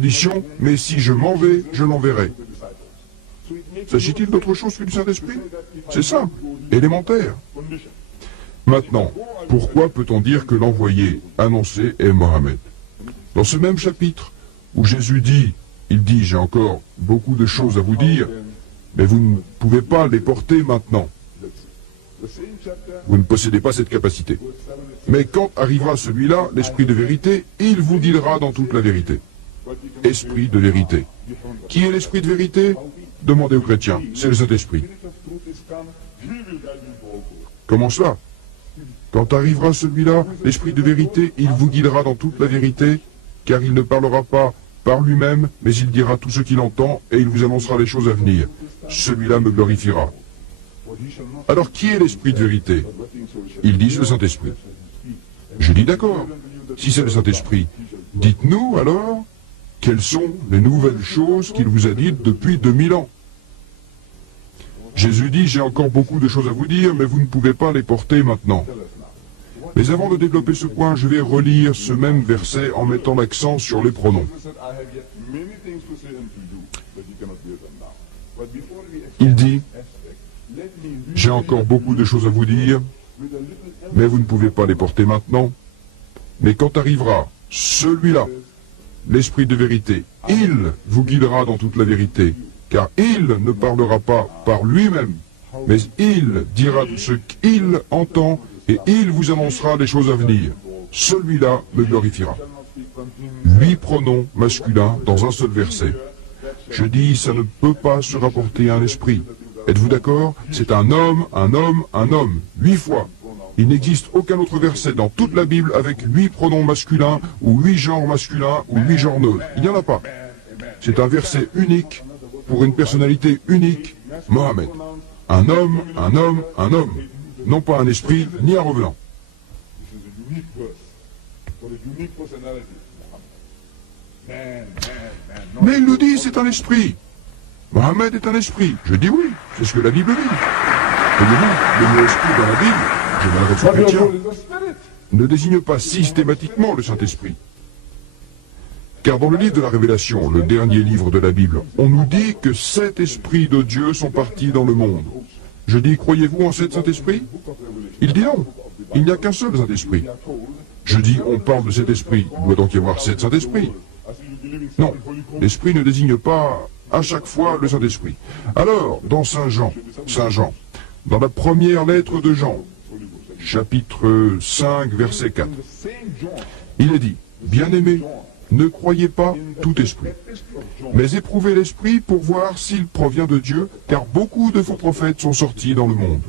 condition, mais si je m'en vais, je l'enverrai. S'agit-il d'autre chose que du Saint-Esprit? C'est simple, élémentaire. Maintenant, pourquoi peut-on dire que l'envoyé annoncé est Mohammed? Dans ce même chapitre, où Jésus dit, il dit, j'ai encore beaucoup de choses à vous dire, mais vous ne pouvez pas les porter maintenant. Vous ne possédez pas cette capacité. Mais quand arrivera celui-là, l'esprit de vérité, il vous guidera dans toute la vérité. Esprit de vérité. Qui est l'esprit de vérité? Demandez aux chrétiens, c'est le Saint-Esprit. Comment cela? Quand arrivera celui-là, l'esprit de vérité, il vous guidera dans toute la vérité, car il ne parlera pas par lui-même, mais il dira tout ce qu'il entend, et il vous annoncera les choses à venir. Celui-là me glorifiera. Alors qui est l'esprit de vérité? Ils disent le Saint-Esprit. Je dis d'accord. Si c'est le Saint-Esprit, dites-nous alors quelles sont les nouvelles choses qu'il vous a dites depuis 2000 ans. Jésus dit, j'ai encore beaucoup de choses à vous dire, mais vous ne pouvez pas les porter maintenant. Mais avant de développer ce point, je vais relire ce même verset en mettant l'accent sur les pronoms. Il dit, j'ai encore beaucoup de choses à vous dire, mais vous ne pouvez pas les porter maintenant. Mais quand arrivera celui-là, l'esprit de vérité, il vous guidera dans toute la vérité, car il ne parlera pas par lui-même, mais il dira tout ce qu'il entend, et il vous annoncera les choses à venir. Celui-là me glorifiera. 8 pronoms masculins dans un seul verset. Je dis, ça ne peut pas se rapporter à un esprit. Êtes-vous d'accord? C'est un homme, un homme, un homme. 8 fois. Il n'existe aucun autre verset dans toute la Bible avec 8 pronoms masculins, ou 8 genres masculins, ou 8 genres neutres. Il n'y en a pas. C'est un verset unique, pour une personnalité unique, Mohammed. Un homme, un homme, un homme. Non pas un esprit, ni un revenant. Mais il nous dit, c'est un esprit. Mohammed est un esprit. Je dis oui, c'est ce que la Bible dit. Voyez-vous, le mot esprit dans la Bible, je m'adresse aux chrétiens, ne désigne pas systématiquement le Saint-Esprit. Car dans le livre de la Révélation, le dernier livre de la Bible, on nous dit que 7 esprits de Dieu sont partis dans le monde. Je dis, croyez-vous en 7 Saint-Esprits? Il dit non, il n'y a qu'un seul Saint-Esprit. Je dis, on parle de cet esprit, il doit donc y avoir 7 Saint-Esprits. Non, l'esprit ne désigne pas à chaque fois le Saint-Esprit. Alors, dans Saint Jean, dans la première lettre de Jean, chapitre 5, verset 4, il est dit, bien-aimés, ne croyez pas tout esprit, mais éprouvez l'esprit pour voir s'il provient de Dieu, car beaucoup de faux prophètes sont sortis dans le monde.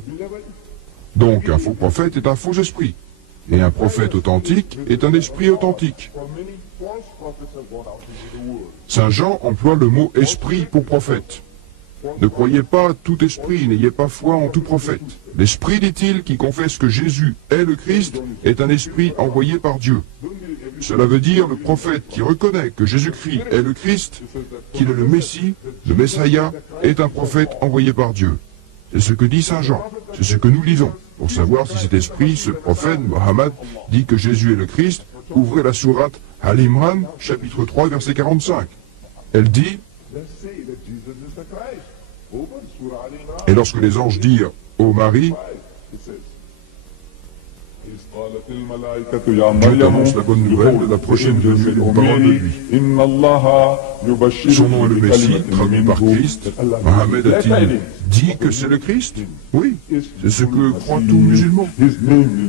Donc un faux prophète est un faux esprit, et un prophète authentique est un esprit authentique. Saint Jean emploie le mot esprit pour prophète. Ne croyez pas tout esprit, n'ayez pas foi en tout prophète. L'esprit, dit-il, qui confesse que Jésus est le Christ, est un esprit envoyé par Dieu. Cela veut dire le prophète qui reconnaît que Jésus-Christ est le Christ, qu'il est le Messie, le Messaïa, est un prophète envoyé par Dieu. C'est ce que dit Saint Jean, c'est ce que nous lisons. Pour savoir si cet esprit, ce prophète, Mohammed, dit que Jésus est le Christ, ouvrez la sourate Al-Imran, chapitre 3, verset 45. Elle dit, et lorsque les anges dirent au Marie, Dieu t'annonce la bonne nouvelle de la prochaine venue d'une parole de lui. Son nom est le Messie, traduit par Christ. Mohammed a-t-il dit que c'est le Christ? Oui, c'est ce que croient tous musulmans.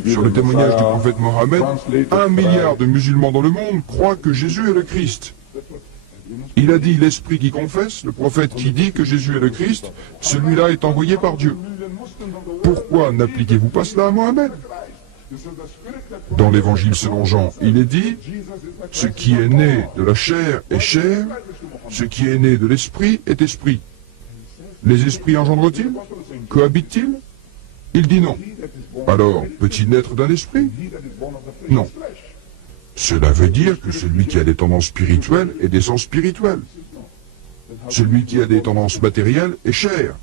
Sur le témoignage du prophète Mohammed, 1 milliard de musulmans dans le monde croient que Jésus est le Christ. Il a dit l'esprit qui confesse, le prophète qui dit que Jésus est le Christ, celui-là est envoyé par Dieu. Pourquoi n'appliquez-vous pas cela à Mohammed? Dans l'évangile selon Jean, il est dit, ce qui est né de la chair est chair, ce qui est né de l'esprit est esprit. Les esprits engendrent-ils? Cohabitent-ils? Il dit non. Alors, peut-il naître d'un esprit? Non. Cela veut dire que celui qui a des tendances spirituelles est des sens spirituels. Celui qui a des tendances matérielles est chair.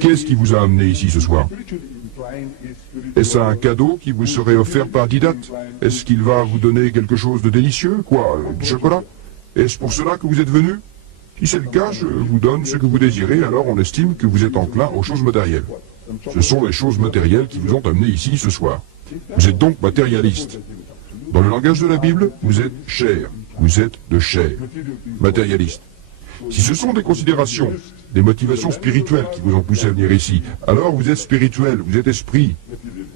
Qu'est-ce qui vous a amené ici ce soir? Est-ce un cadeau qui vous serait offert par Didat? Est-ce qu'il va vous donner quelque chose de délicieux? Quoi? Du chocolat? Est-ce pour cela que vous êtes venu? Si c'est le cas, je vous donne ce que vous désirez, alors on estime que vous êtes enclin aux choses matérielles. Ce sont les choses matérielles qui vous ont amené ici ce soir. Vous êtes donc matérialiste. Dans le langage de la Bible, vous êtes chair. Vous êtes de chair. Matérialiste. Si ce sont des considérations, des motivations spirituelles qui vous ont poussé à venir ici, alors vous êtes spirituel, vous êtes esprit.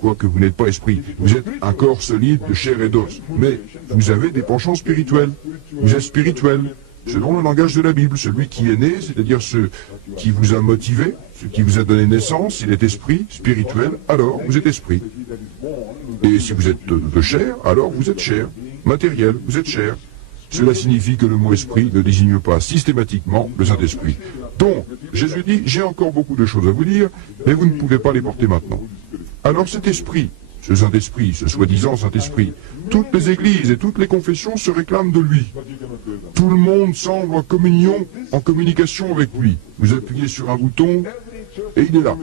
Quoique vous n'êtes pas esprit, vous êtes un corps solide de chair et d'os. Mais vous avez des penchants spirituels. Vous êtes spirituel. Selon le langage de la Bible, celui qui est né, c'est-à-dire ce qui vous a motivé, ce qui vous a donné naissance, il est esprit, spirituel, alors vous êtes esprit. Et si vous êtes de chair, alors vous êtes chair. Matériel, vous êtes chair. Cela signifie que le mot esprit ne désigne pas systématiquement le Saint-Esprit. Donc, Jésus dit, j'ai encore beaucoup de choses à vous dire, mais vous ne pouvez pas les porter maintenant. Alors cet esprit, ce Saint-Esprit, ce soi-disant Saint-Esprit, toutes les églises et toutes les confessions se réclament de lui. Tout le monde semble en communion, en communication avec lui. Vous appuyez sur un bouton et il est là.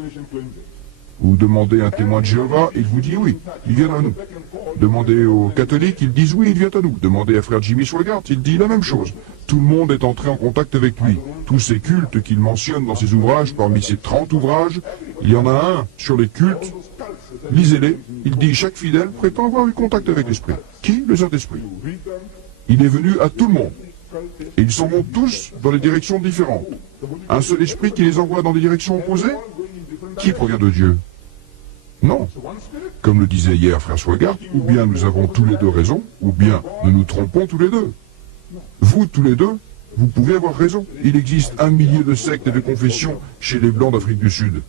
Vous demandez à un témoin de Jéhovah, il vous dit oui, il vient à nous. Demandez aux catholiques, ils disent oui, il vient à nous. Demandez à frère Jimmy Swaggart, il dit la même chose. Tout le monde est entré en contact avec lui. Tous ces cultes qu'il mentionne dans ses ouvrages, parmi ses 30 ouvrages, il y en a un sur les cultes. Lisez-les. Il dit chaque fidèle prétend avoir eu contact avec l'Esprit. Qui? Le Saint-Esprit. Il est venu à tout le monde. Et ils s'en vont tous dans des directions différentes. Un seul esprit qui les envoie dans des directions opposées? Qui provient de Dieu? Non. Comme le disait hier frère Swaggart, ou bien nous avons tous les deux raison, ou bien nous nous trompons tous les deux. Vous, tous les deux, vous pouvez avoir raison. Il existe 1 millier de sectes et de confessions chez les Blancs d'Afrique du Sud.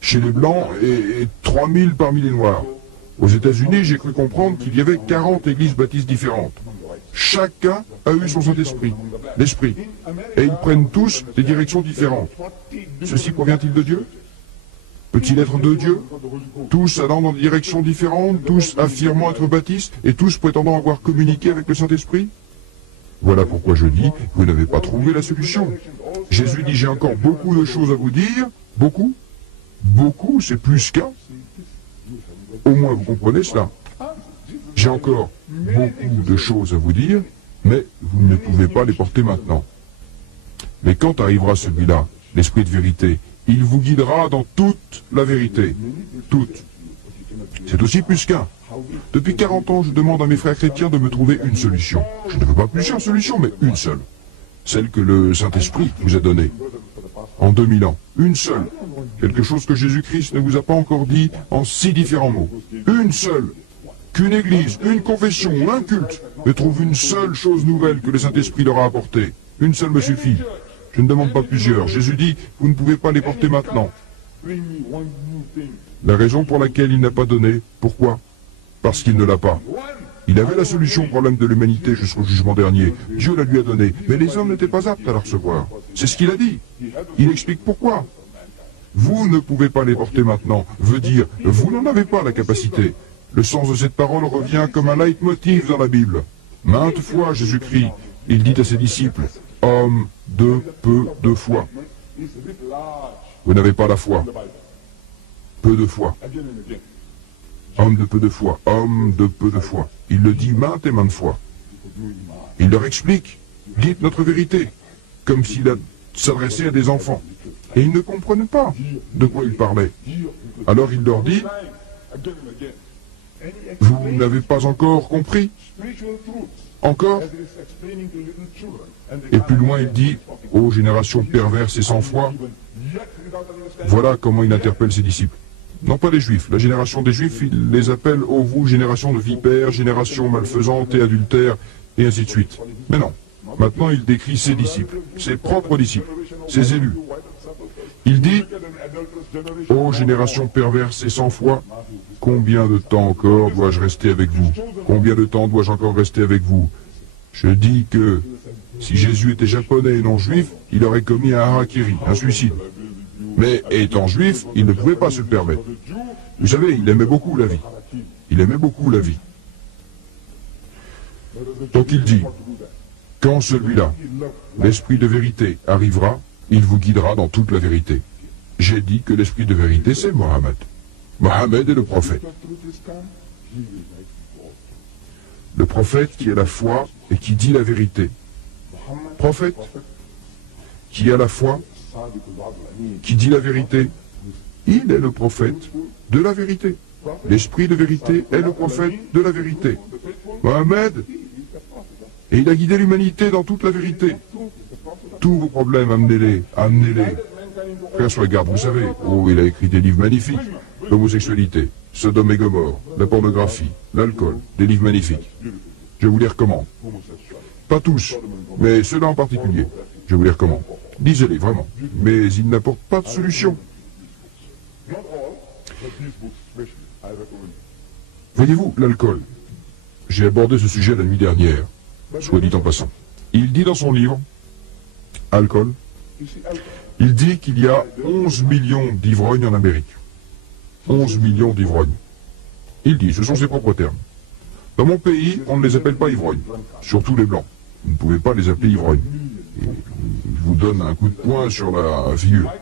Chez les Blancs et 3000 parmi les Noirs. Aux États-Unis, j'ai cru comprendre qu'il y avait 40 églises baptistes différentes. Chacun a eu son Saint-Esprit, l'Esprit. Et ils prennent tous des directions différentes. Ceci provient-il de Dieu? Peut-il être de Dieu? Tous allant dans des directions différentes, tous affirmant être baptistes, et tous prétendant avoir communiqué avec le Saint-Esprit? Voilà pourquoi je dis, vous n'avez pas trouvé la solution. Jésus dit, j'ai encore beaucoup de choses à vous dire. Beaucoup? Beaucoup, c'est plus qu'un. Au moins vous comprenez cela. J'ai encore beaucoup de choses à vous dire, mais vous ne pouvez pas les porter maintenant. Mais quand arrivera celui-là, l'Esprit de vérité, il vous guidera dans toute la vérité. Toute. C'est aussi plus qu'un. Depuis 40 ans, je demande à mes frères chrétiens de me trouver une solution. Je ne veux pas plusieurs solutions, mais une seule. Celle que le Saint-Esprit vous a donnée. En 2000 ans. Une seule. Quelque chose que Jésus-Christ ne vous a pas encore dit en 6 différents mots. Une seule. Qu'une église, une confession, un culte me trouve une seule chose nouvelle que le Saint-Esprit leur a apportée. Une seule me suffit. Je ne demande pas plusieurs. Jésus dit, vous ne pouvez pas les porter maintenant. La raison pour laquelle il n'a pas donné, pourquoi? Parce qu'il ne l'a pas. Il avait la solution au problème de l'humanité jusqu'au jugement dernier. Dieu la lui a donnée, mais les hommes n'étaient pas aptes à la recevoir. C'est ce qu'il a dit. Il explique pourquoi. Vous ne pouvez pas les porter maintenant, veut dire, vous n'en avez pas la capacité. Le sens de cette parole revient comme un leitmotiv dans la Bible. Maintes fois, Jésus-Christ, il dit à ses disciples, homme de peu de foi. Vous n'avez pas la foi. Peu de foi. Homme de peu de foi. Homme de peu de foi. Il le dit maintes et maintes fois. Il leur explique, dites notre vérité, comme s'il s'adressait à des enfants. Et ils ne comprenaient pas de quoi il parlait. Alors il leur dit, vous n'avez pas encore compris? Encore? Et plus loin il dit, ô génération perverse et sans foi, voilà comment il interpelle ses disciples. Non pas les Juifs, la génération des Juifs, il les appelle, ô vous, génération de vipères, génération malfaisante et adultère, et ainsi de suite. Mais non, maintenant il décrit ses disciples, ses propres disciples, ses élus. Il dit, ô génération perverse et sans foi, combien de temps encore dois-je rester avec vous? Combien de temps dois-je encore rester avec vous? Je dis que si Jésus était japonais et non juif, il aurait commis un harakiri, un suicide. Mais étant juif, il ne pouvait pas se le permettre. Vous savez, il aimait beaucoup la vie. Il aimait beaucoup la vie. Donc il dit, quand celui-là, l'esprit de vérité, arrivera, il vous guidera dans toute la vérité. J'ai dit que l'esprit de vérité, c'est Mohammed. Mohammed est le prophète. Le prophète qui a la foi et qui dit la vérité. Prophète qui a la foi, qui dit la vérité. Il est le prophète de la vérité. L'esprit de vérité est le prophète de la vérité. Mohammed, et il a guidé l'humanité dans toute la vérité. Tous vos problèmes, amenez-les, amenez-les. Frère Swigart, vous savez, oh, il a écrit des livres magnifiques. L'homosexualité, Sodome et Gomorre, la pornographie, l'alcool, des livres magnifiques. Je vous les recommande. Pas tous, mais ceux-là en particulier. Je vous les recommande. Lisez-les, vraiment. Mais ils n'apportent pas de solution. Voyez-vous, l'alcool. J'ai abordé ce sujet la nuit dernière, soit dit en passant. Il dit dans son livre, Alcool, il dit qu'il y a 11 millions d'ivrognes en Amérique. 11 millions d'ivrognes. Il dit, ce sont ses propres termes. Dans mon pays, on ne les appelle pas ivrognes, surtout les blancs. Vous ne pouvez pas les appeler ivrognes. Et ils vous donnent un coup de poing sur la figure.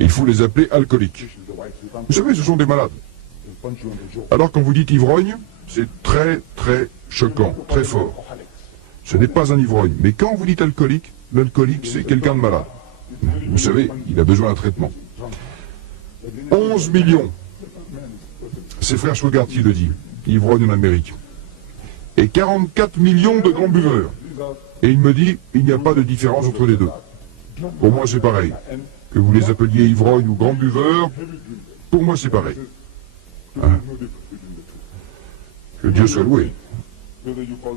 Il faut les appeler alcooliques. Vous savez, ce sont des malades. Alors quand vous dites ivrogne, c'est très très choquant, très fort. Ce n'est pas un ivrogne. Mais quand vous dites alcoolique, l'alcoolique c'est quelqu'un de malade. Vous savez, il a besoin d'un traitement. 11 millions. C'est frère Swigart qui le dit. Ivrogne en Amérique. Et 44 millions de grands buveurs. Et il me dit, il n'y a pas de différence entre les deux. Pour moi c'est pareil. Que vous les appeliez ivrognes ou grands buveurs, pour moi c'est pareil. Hein? Que Dieu soit loué.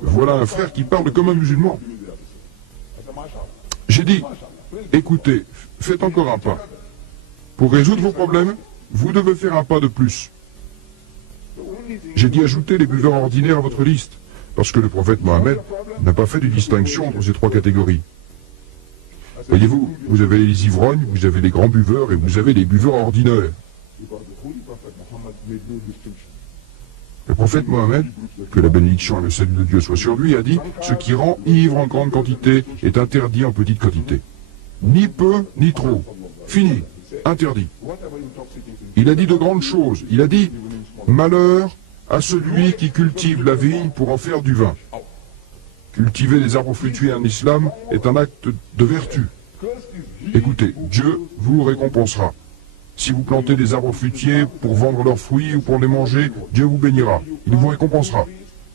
Voilà un frère qui parle comme un musulman. J'ai dit, écoutez, faites encore un pas. Pour résoudre vos problèmes, vous devez faire un pas de plus. J'ai dit ajoutez les buveurs ordinaires à votre liste, parce que le prophète Mohammed n'a pas fait de distinction entre ces trois catégories. Voyez-vous, vous avez les ivrognes, vous avez les grands buveurs et vous avez les buveurs ordinaires. Le prophète Mohammed, que la bénédiction et le salut de Dieu soient sur lui, a dit « Ce qui rend ivre en grande quantité est interdit en petite quantité. Ni peu, ni trop. Fini. Interdit. » Il a dit de grandes choses. Il a dit « Malheur à celui qui cultive la vigne pour en faire du vin. » Cultiver des arbres fruitiers en islam est un acte de vertu. Écoutez, Dieu vous récompensera. Si vous plantez des arbres fruitiers pour vendre leurs fruits ou pour les manger, Dieu vous bénira. Il vous récompensera.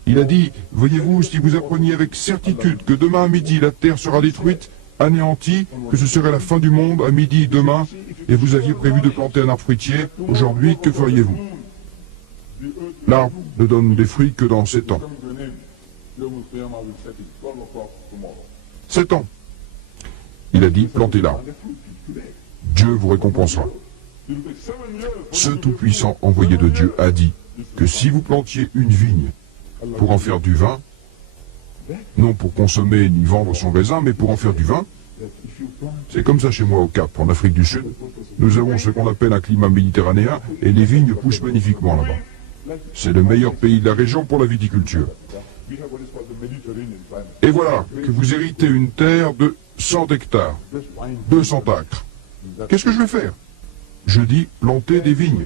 Il a dit, voyez-vous, si vous appreniez avec certitude que demain à midi la terre sera détruite, anéantie, que ce serait la fin du monde à midi demain, et vous aviez prévu de planter un arbre fruitier, aujourd'hui, que feriez-vous? L'arbre ne donne des fruits que dans 7 ans. 7 ans. Il a dit, plantez l'arbre. Dieu vous récompensera. Ce Tout-Puissant envoyé de Dieu a dit que si vous plantiez une vigne pour en faire du vin, non pour consommer ni vendre son raisin, mais pour en faire du vin, c'est comme ça chez moi au Cap, en Afrique du Sud. Nous avons ce qu'on appelle un climat méditerranéen et les vignes poussent magnifiquement là-bas. C'est le meilleur pays de la région pour la viticulture. Et voilà que vous héritez une terre de 100 hectares, 200 acres. Qu'est-ce que je vais faire? Je dis, plantez des vignes.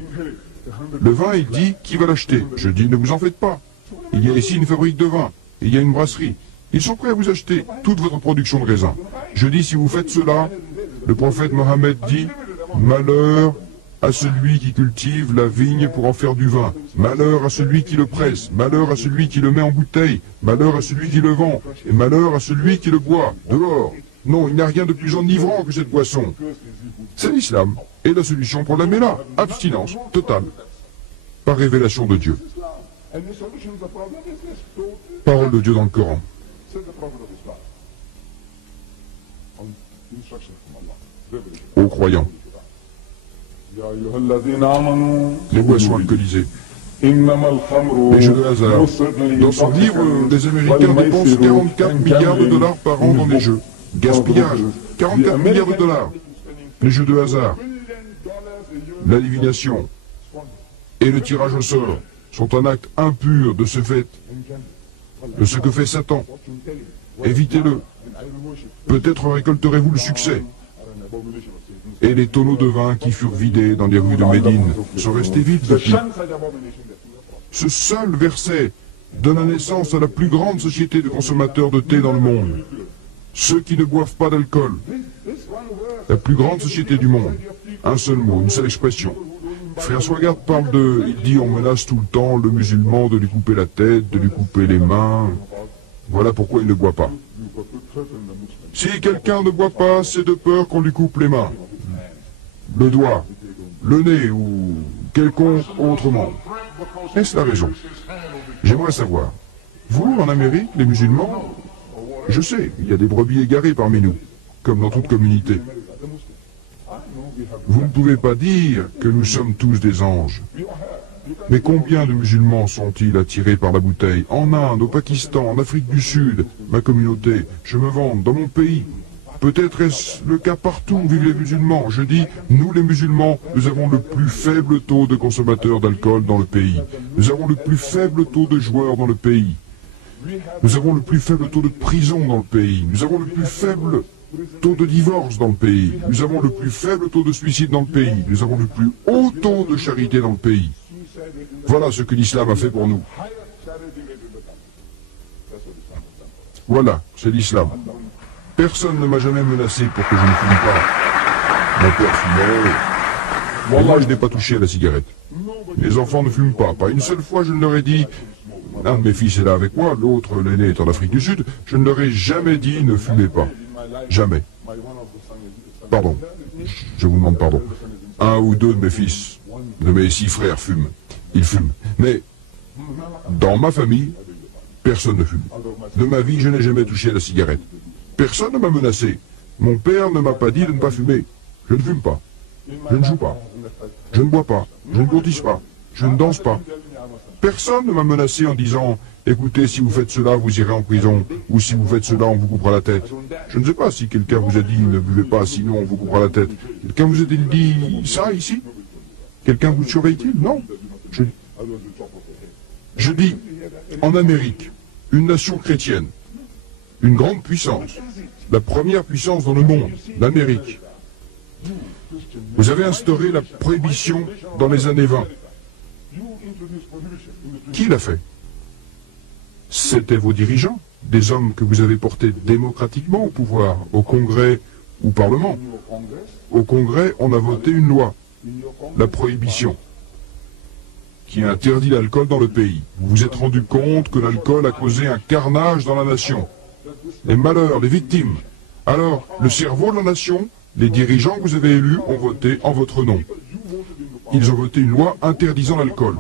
Le vin, il dit, qui va l'acheter? Je dis, ne vous en faites pas. Il y a ici une fabrique de vin, il y a une brasserie. Ils sont prêts à vous acheter toute votre production de raisin. Je dis, si vous faites cela, le prophète Mohammed dit, malheur à celui qui cultive la vigne pour en faire du vin. Malheur à celui qui le presse. Malheur à celui qui le met en bouteille. Malheur à celui qui le vend. Et malheur à celui qui le boit. Dehors. Non, il n'y a rien de plus enivrant que cette boisson. C'est l'islam. Et la solution pour l'âme est là. Abstinence totale. Par révélation de Dieu. Parole de Dieu dans le Coran. Aux croyants. Les boissons alcoolisées. Les jeux de hasard. Dans son livre, les Américains dépensent 44 milliards de dollars par an dans les jeux. Gaspillage. 44 milliards de dollars. Les jeux de hasard. La divination et le tirage au sort sont un acte impur de ce fait, de ce que fait Satan. Évitez-le. Peut-être récolterez-vous le succès. et les tonneaux de vin qui furent vidés dans les rues de Médine sont restés vides depuis. Ce seul verset donne naissance à la plus grande société de consommateurs de thé dans le monde. Ceux qui ne boivent pas d'alcool. La plus grande société du monde. Un seul mot, une seule expression. Frère Swagart parle de... Il dit on menace tout le temps le musulman de lui couper la tête, de lui couper les mains. Voilà pourquoi il ne boit pas. Si quelqu'un ne boit pas, c'est de peur qu'on lui coupe les mains, le doigt, le nez ou quelconque autre membre. Est-ce la raison? J'aimerais savoir. Vous, en Amérique, les musulmans, je sais, il y a des brebis égarées parmi nous, comme dans toute communauté. Vous ne pouvez pas dire que nous sommes tous des anges. Mais combien de musulmans sont-ils attirés par la bouteille? En Inde, au Pakistan, en Afrique du Sud, ma communauté, je me vante, dans mon pays. Peut-être est-ce le cas partout où vivent les musulmans. Je dis, nous les musulmans, nous avons le plus faible taux de consommateurs d'alcool dans le pays. Nous avons le plus faible taux de joueurs dans le pays. Nous avons le plus faible taux de prison dans le pays. Nous avons le plus faible taux de divorce dans le pays. Nous avons le plus faible taux de suicide dans le pays. Nous avons le plus haut taux de charité dans le pays. Voilà ce que l'islam a fait pour nous. Voilà, c'est l'islam. Personne ne m'a jamais menacé pour que je ne fume pas. Mon père fumait. Moi, je n'ai pas touché à la cigarette. Mes enfants ne fument pas. Pas une seule fois, je ne leur ai dit... Un de mes fils est là avec moi, l'autre, l'aîné, est en Afrique du Sud. Je ne leur ai jamais dit ne fumez pas. Jamais. Pardon. Je vous demande pardon. Un ou deux de mes fils, de mes 6 frères fument. Ils fument. Mais, dans ma famille, personne ne fume. De ma vie, je n'ai jamais touché à la cigarette. Personne ne m'a menacé. Mon père ne m'a pas dit de ne pas fumer. Je ne fume pas. Je ne joue pas. Je ne bois pas. Je ne courtise pas. Je ne danse pas. Personne ne m'a menacé en disant « Écoutez, si vous faites cela, vous irez en prison. Ou si vous faites cela, on vous coupera la tête. » Je ne sais pas si quelqu'un vous a dit « Ne buvez pas, sinon on vous coupera la tête. » Quelqu'un vous a-t-il dit ça ici? Quelqu'un vous surveille-t-il? Non. Je dis, en Amérique, une nation chrétienne, une grande puissance, la première puissance dans le monde, l'Amérique. Vous avez instauré la prohibition dans les années 20. Qui l'a fait? C'était vos dirigeants, des hommes que vous avez portés démocratiquement au pouvoir, au Congrès ou au Parlement. Au Congrès, on a voté une loi, la prohibition, qui interdit l'alcool dans le pays. Vous vous êtes rendu compte que l'alcool a causé un carnage dans la nation. Les malheurs, les victimes. Alors, le cerveau de la nation, les dirigeants que vous avez élus ont voté en votre nom. Ils ont voté une loi interdisant l'alcool.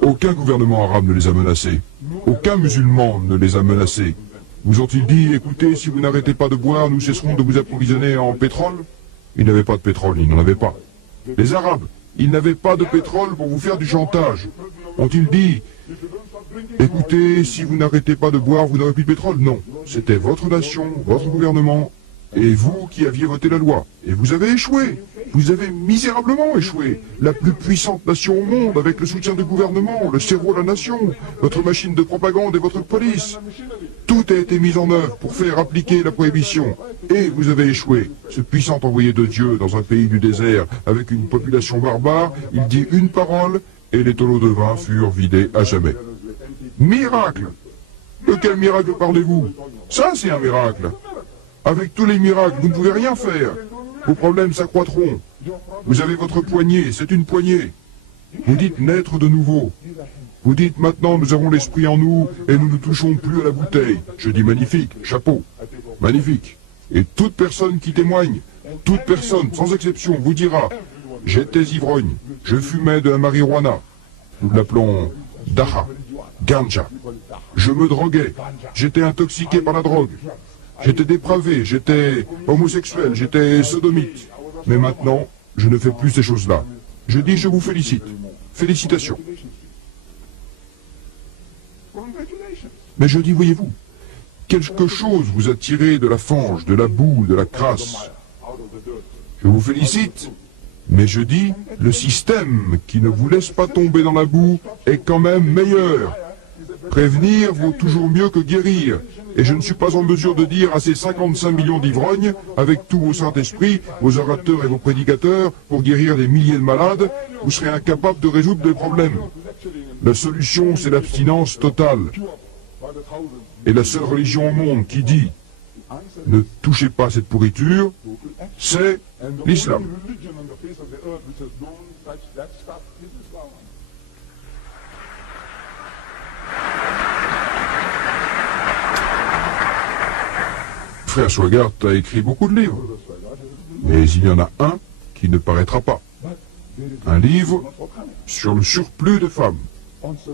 Aucun gouvernement arabe ne les a menacés. Aucun musulman ne les a menacés. Vous ont-ils dit, écoutez, si vous n'arrêtez pas de boire, nous cesserons de vous approvisionner en pétrole? Ils n'avaient pas de pétrole, ils n'en avaient pas. Les Arabes, ils n'avaient pas de pétrole pour vous faire du chantage. Ont-ils dit, écoutez, si vous n'arrêtez pas de boire, vous n'aurez plus de pétrole? Non. C'était votre nation, votre gouvernement, et vous qui aviez voté la loi. Et vous avez échoué. Vous avez misérablement échoué. La plus puissante nation au monde, avec le soutien du gouvernement, le cerveau de la nation, votre machine de propagande et votre police. Tout a été mis en œuvre pour faire appliquer la prohibition. Et vous avez échoué. Ce puissant envoyé de Dieu dans un pays du désert, avec une population barbare, il dit une parole, et les tonneaux de vin furent vidés à jamais. Miracle! De quel miracle parlez-vous? Ça, c'est un miracle. Avec tous les miracles, vous ne pouvez rien faire. Vos problèmes s'accroîtront. Vous avez votre poignée, c'est une poignée. Vous dites naître de nouveau. Vous dites maintenant nous avons l'esprit en nous et nous ne touchons plus à la bouteille. Je dis magnifique, chapeau, magnifique. Et toute personne qui témoigne, toute personne, sans exception, vous dira « J'étais ivrogne, je fumais de la marijuana. » Nous l'appelons Daha, Ganja. Je me droguais, j'étais intoxiqué par la drogue. J'étais dépravé, j'étais homosexuel, j'étais sodomite. Mais maintenant, je ne fais plus ces choses-là. Je dis je vous félicite. Félicitations. Mais je dis, voyez-vous, quelque chose vous a tiré de la fange, de la boue, de la crasse. Je vous félicite, mais je dis, le système qui ne vous laisse pas tomber dans la boue est quand même meilleur. Prévenir vaut toujours mieux que guérir, Et je ne suis pas en mesure de dire à ces 55 millions d'ivrognes, avec tout vos Saint-Esprit, vos orateurs et vos prédicateurs, pour guérir des milliers de malades, vous serez incapables de résoudre des problèmes. La solution, c'est l'abstinence totale. Et la seule religion au monde qui dit « ne touchez pas à cette pourriture », c'est l'islam. Frère Swagart a écrit beaucoup de livres, mais il y en a un qui ne paraîtra pas. Un livre sur le surplus de femmes.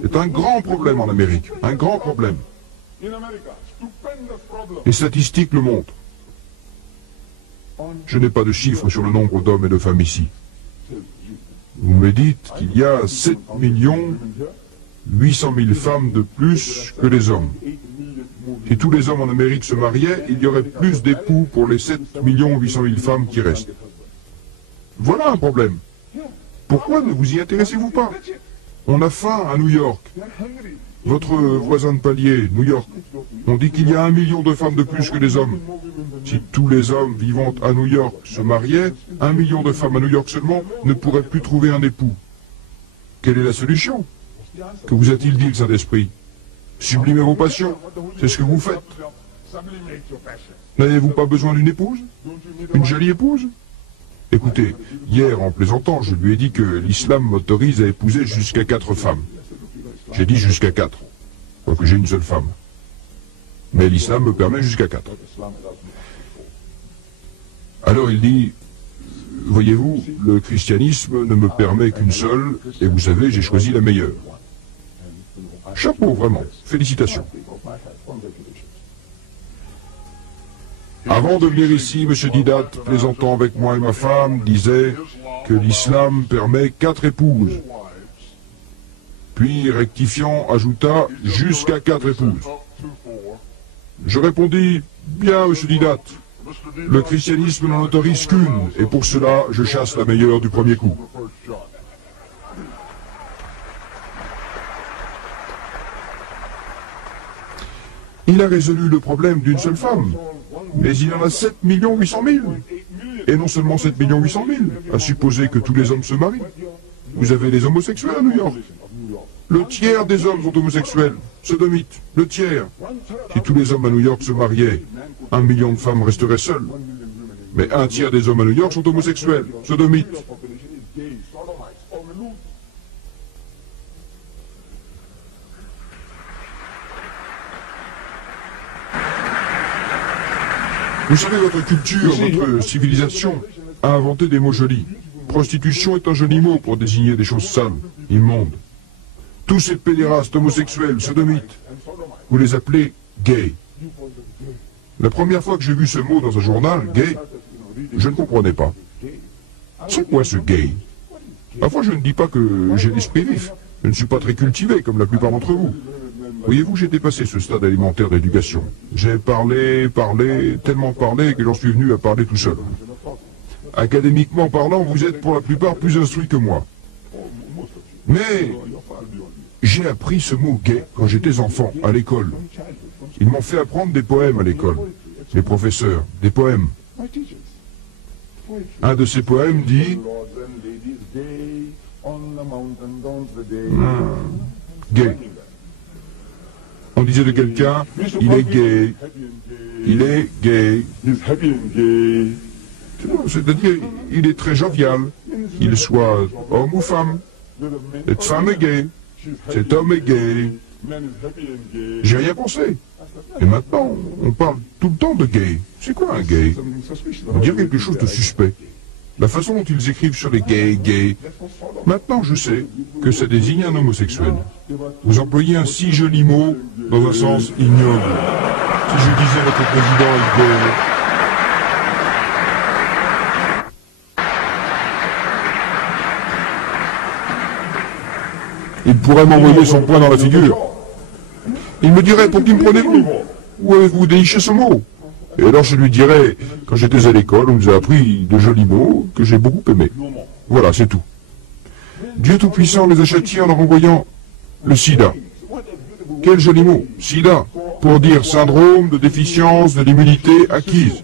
C'est un grand problème en Amérique, un grand problème. Les statistiques le montrent. Je n'ai pas de chiffres sur le nombre d'hommes et de femmes ici. Vous me dites qu'il y a 7 800 000 femmes de plus que les hommes. Si tous les hommes en Amérique se mariaient, il y aurait plus d'époux pour les 7 800 000 femmes qui restent. Voilà un problème. Pourquoi ne vous y intéressez-vous pas? On a faim à New York. Votre voisin de palier, New York, on dit qu'il y a 1 million de femmes de plus que les hommes. Si tous les hommes vivant à New York se mariaient, 1 million de femmes à New York seulement ne pourraient plus trouver un époux. Quelle est la solution? Que vous a-t-il dit le Saint-Esprit? Sublimez vos passions, c'est ce que vous faites. N'avez-vous pas besoin d'une épouse? Une jolie épouse? Écoutez, hier en plaisantant, je lui ai dit que l'islam m'autorise à épouser jusqu'à 4 femmes. J'ai dit jusqu'à 4, quoique j'ai une seule femme. Mais l'islam me permet jusqu'à 4. Alors il dit, voyez-vous, le christianisme ne me permet qu'une seule, et vous savez, j'ai choisi la meilleure. Chapeau, vraiment, félicitations. Avant de venir ici, M. Didat, plaisantant avec moi et ma femme, disait que l'islam permet 4 épouses. Puis, rectifiant, ajouta jusqu'à 4 épouses. Je répondis, bien, M. Didat, le christianisme n'en autorise qu'une, et pour cela, je chasse la meilleure du premier coup. Il a résolu le problème d'une seule femme, mais il y en a 7 800 000. Et non seulement 7 800 000, à supposer que tous les hommes se marient. Vous avez les homosexuels à New York. Le tiers des hommes sont homosexuels, sodomites, le tiers. Si tous les hommes à New York se mariaient, 1 million de femmes resteraient seules. Mais un tiers des hommes à New York sont homosexuels, sodomites. Vous savez, votre culture, votre civilisation a inventé des mots jolis. Prostitution est un joli mot pour désigner des choses sales, immondes. Tous ces pédérastes homosexuels, sodomites, vous les appelez gays. La première fois que j'ai vu ce mot dans un journal, gay, je ne comprenais pas. C'est quoi ce gay? Parfois je ne dis pas que j'ai l'esprit vif. Je ne suis pas très cultivé comme la plupart d'entre vous. Voyez-vous, j'ai dépassé ce stade alimentaire d'éducation. J'ai parlé, tellement parlé que j'en suis venu à parler tout seul. Académiquement parlant, vous êtes pour la plupart plus instruits que moi. Mais j'ai appris ce mot gay quand j'étais enfant, à l'école. Ils m'ont fait apprendre des poèmes à l'école. Les professeurs, des poèmes. Un de ces poèmes dit... Gay. On disait de quelqu'un, il est gay, il est gay. C'est-à-dire, il est très jovial, qu'il soit homme ou femme. Cette femme est gay, cet homme est gay. J'ai rien pensé. Et maintenant, on parle tout le temps de gay. C'est quoi un gay? On dirait quelque chose de suspect. La façon dont ils écrivent sur les gays. Maintenant, je sais que ça désigne un homosexuel. Vous employez un si joli mot dans un sens ignoble. Si je disais votre président est gay... Il pourrait m'envoyer son poing dans la figure. Il me dirait, pour qui me prenez-vous? Où avez-vous déniché ce mot? Et alors je lui dirais, quand j'étais à l'école, on nous a appris de jolis mots que j'ai beaucoup aimés. Voilà, c'est tout. Dieu Tout-Puissant les a châtiés en leur envoyant le sida. Quel joli mot, sida, pour dire syndrome de déficience de l'immunité acquise.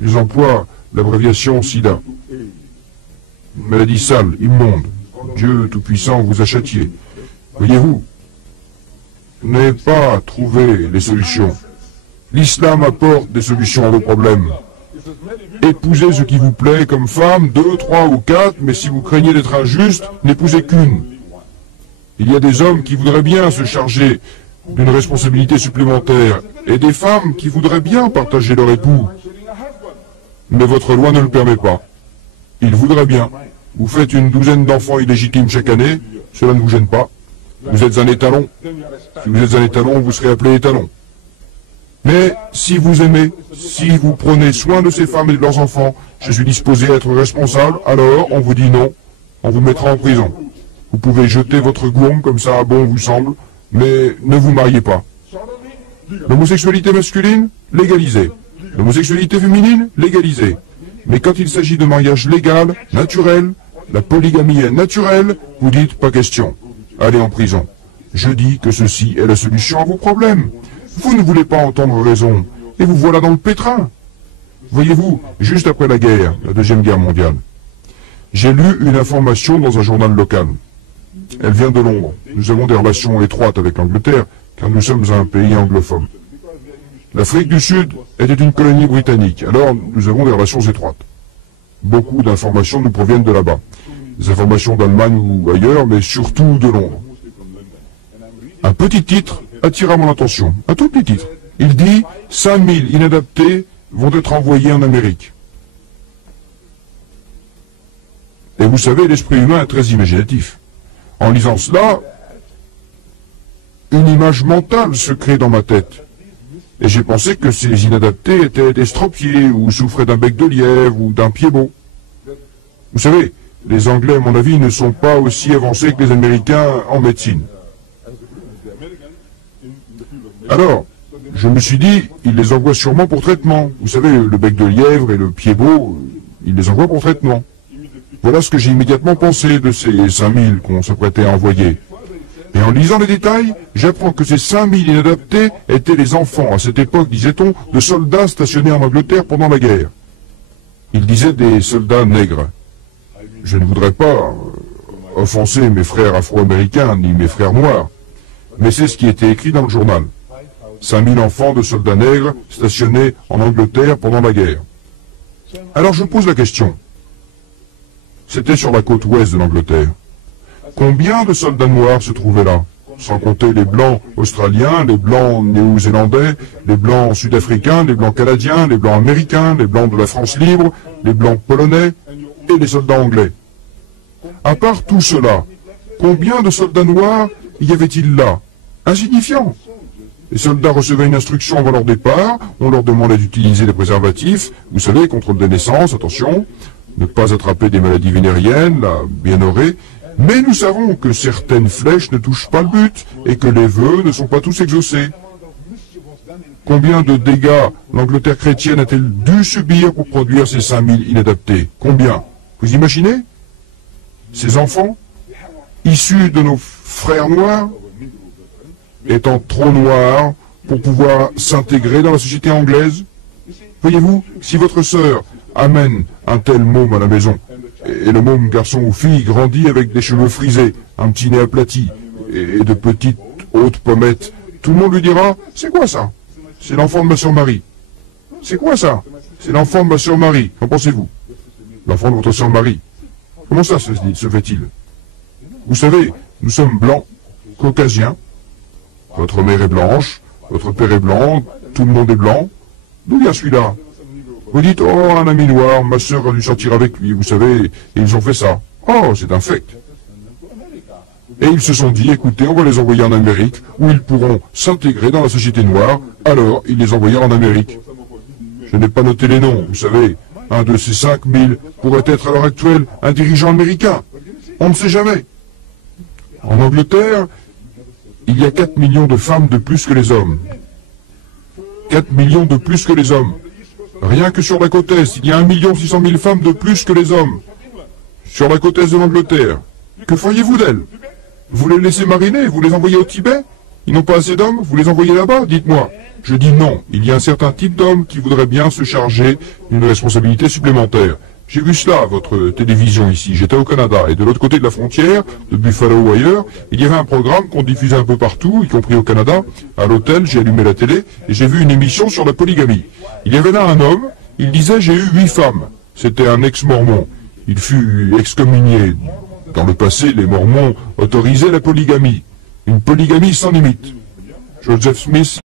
Ils emploient l'abréviation sida. Une maladie sale, immonde. Dieu Tout-Puissant vous a châtié. Voyez-vous, vous n'avez pas trouvé les solutions. L'islam apporte des solutions à vos problèmes. Épousez ce qui vous plaît comme femme, 2, 3 ou 4, mais si vous craignez d'être injuste, n'épousez qu'une. Il y a des hommes qui voudraient bien se charger d'une responsabilité supplémentaire, et des femmes qui voudraient bien partager leur époux. Mais votre loi ne le permet pas. Ils voudraient bien. Vous faites une douzaine d'enfants illégitimes chaque année, cela ne vous gêne pas. Vous êtes un étalon. Si vous êtes un étalon, vous serez appelé étalon. Mais si vous aimez, si vous prenez soin de ces femmes et de leurs enfants, je suis disposé à être responsable, alors on vous dit non, on vous mettra en prison. Vous pouvez jeter votre gourme comme ça bon vous semble, mais ne vous mariez pas. L'homosexualité masculine, légalisée. L'homosexualité féminine, légalisée. Mais quand il s'agit de mariage légal, naturel, la polygamie est naturelle, vous dites pas question. Allez en prison. Je dis que ceci est la solution à vos problèmes. Vous ne voulez pas entendre raison, et vous voilà dans le pétrin. Voyez-vous, juste après la guerre, la Deuxième Guerre mondiale, j'ai lu une information dans un journal local. Elle vient de Londres. Nous avons des relations étroites avec l'Angleterre, car nous sommes un pays anglophone. L'Afrique du Sud était une colonie britannique, alors nous avons des relations étroites. Beaucoup d'informations nous proviennent de là-bas. Des informations d'Allemagne ou ailleurs, mais surtout de Londres. Un petit titre attira mon attention, un tout petit titre. Il dit « 5000 inadaptés vont être envoyés en Amérique ». Et vous savez, l'esprit humain est très imaginatif. En lisant cela, une image mentale se crée dans ma tête. Et j'ai pensé que ces inadaptés étaient des estropiés, ou souffraient d'un bec de lièvre, ou d'un pied beau. Vous savez, les Anglais, à mon avis, ne sont pas aussi avancés que les Américains en médecine. Alors, je me suis dit, ils les envoient sûrement pour traitement. Vous savez, le bec de lièvre et le pied beau, ils les envoient pour traitement. Voilà ce que j'ai immédiatement pensé de ces 5000 qu'on s'apprêtait à envoyer. Et en lisant les détails, j'apprends que ces 5000 inadaptés étaient les enfants, à cette époque, disait-on, de soldats stationnés en Angleterre pendant la guerre. Ils disaient des soldats nègres. Je ne voudrais pas offenser mes frères afro-américains, ni mes frères noirs, mais c'est ce qui était écrit dans le journal. 5000 enfants de soldats nègres stationnés en Angleterre pendant la guerre. Alors je pose la question. C'était sur la côte ouest de l'Angleterre. Combien de soldats noirs se trouvaient là? Sans compter les blancs australiens, les blancs néo-zélandais, les blancs sud-africains, les blancs canadiens, les blancs américains, les blancs de la France libre, les blancs polonais et les soldats anglais. À part tout cela, combien de soldats noirs y avait-il là? Insignifiant. Les soldats recevaient une instruction avant leur départ, on leur demandait d'utiliser des préservatifs, vous savez, contrôle des naissances, attention, ne pas attraper des maladies vénériennes, la bienheurée, mais nous savons que certaines flèches ne touchent pas le but, et que les vœux ne sont pas tous exaucés. Combien de dégâts l'Angleterre chrétienne a-t-elle dû subir pour produire ces 5000 inadaptés? Combien? Vous imaginez? Ces enfants, issus de nos frères noirs, étant trop noirs pour pouvoir s'intégrer dans la société anglaise? Voyez-vous, si votre sœur amène un tel môme à la maison, et le môme garçon ou fille grandit avec des cheveux frisés, un petit nez aplati, et de petites hautes pommettes, tout le monde lui dira, c'est quoi ça? C'est l'enfant de ma sœur Marie. C'est quoi ça? C'est l'enfant de ma sœur Marie. Qu'en pensez-vous? L'enfant de votre sœur Marie. Comment ça se fait-il? Vous savez, nous sommes blancs, caucasiens. Votre mère est blanche, votre père est blanc, tout le monde est blanc. D'où vient celui-là? Vous dites, oh, un ami noir, ma sœur a dû sortir avec lui, vous savez, et ils ont fait ça. Oh, c'est un fait. Et ils se sont dit, écoutez, on va les envoyer en Amérique, où ils pourront s'intégrer dans la société noire, alors ils les envoyèrent en Amérique. Je n'ai pas noté les noms, vous savez, un de ces 5000 pourrait être à l'heure actuelle un dirigeant américain. On ne sait jamais. En Angleterre, il y a 4 millions de femmes de plus que les hommes. 4 millions de plus que les hommes. Rien que sur la côte Est, il y a 1 600 000 femmes de plus que les hommes. Sur la côte Est de l'Angleterre. Que feriez-vous d'elles? Vous les laissez mariner? Vous les envoyez au Tibet? Ils n'ont pas assez d'hommes? Vous les envoyez là-bas? Dites-moi. Je dis non. Il y a un certain type d'homme qui voudrait bien se charger d'une responsabilité supplémentaire. J'ai vu cela à votre télévision ici. J'étais au Canada. Et de l'autre côté de la frontière, de Buffalo ou ailleurs, il y avait un programme qu'on diffusait un peu partout, y compris au Canada. À l'hôtel, j'ai allumé la télé et j'ai vu une émission sur la polygamie. Il y avait là un homme, il disait « J'ai eu 8 femmes ». C'était un ex-mormon. Il fut excommunié. Dans le passé, les mormons autorisaient la polygamie. Une polygamie sans limite. Joseph Smith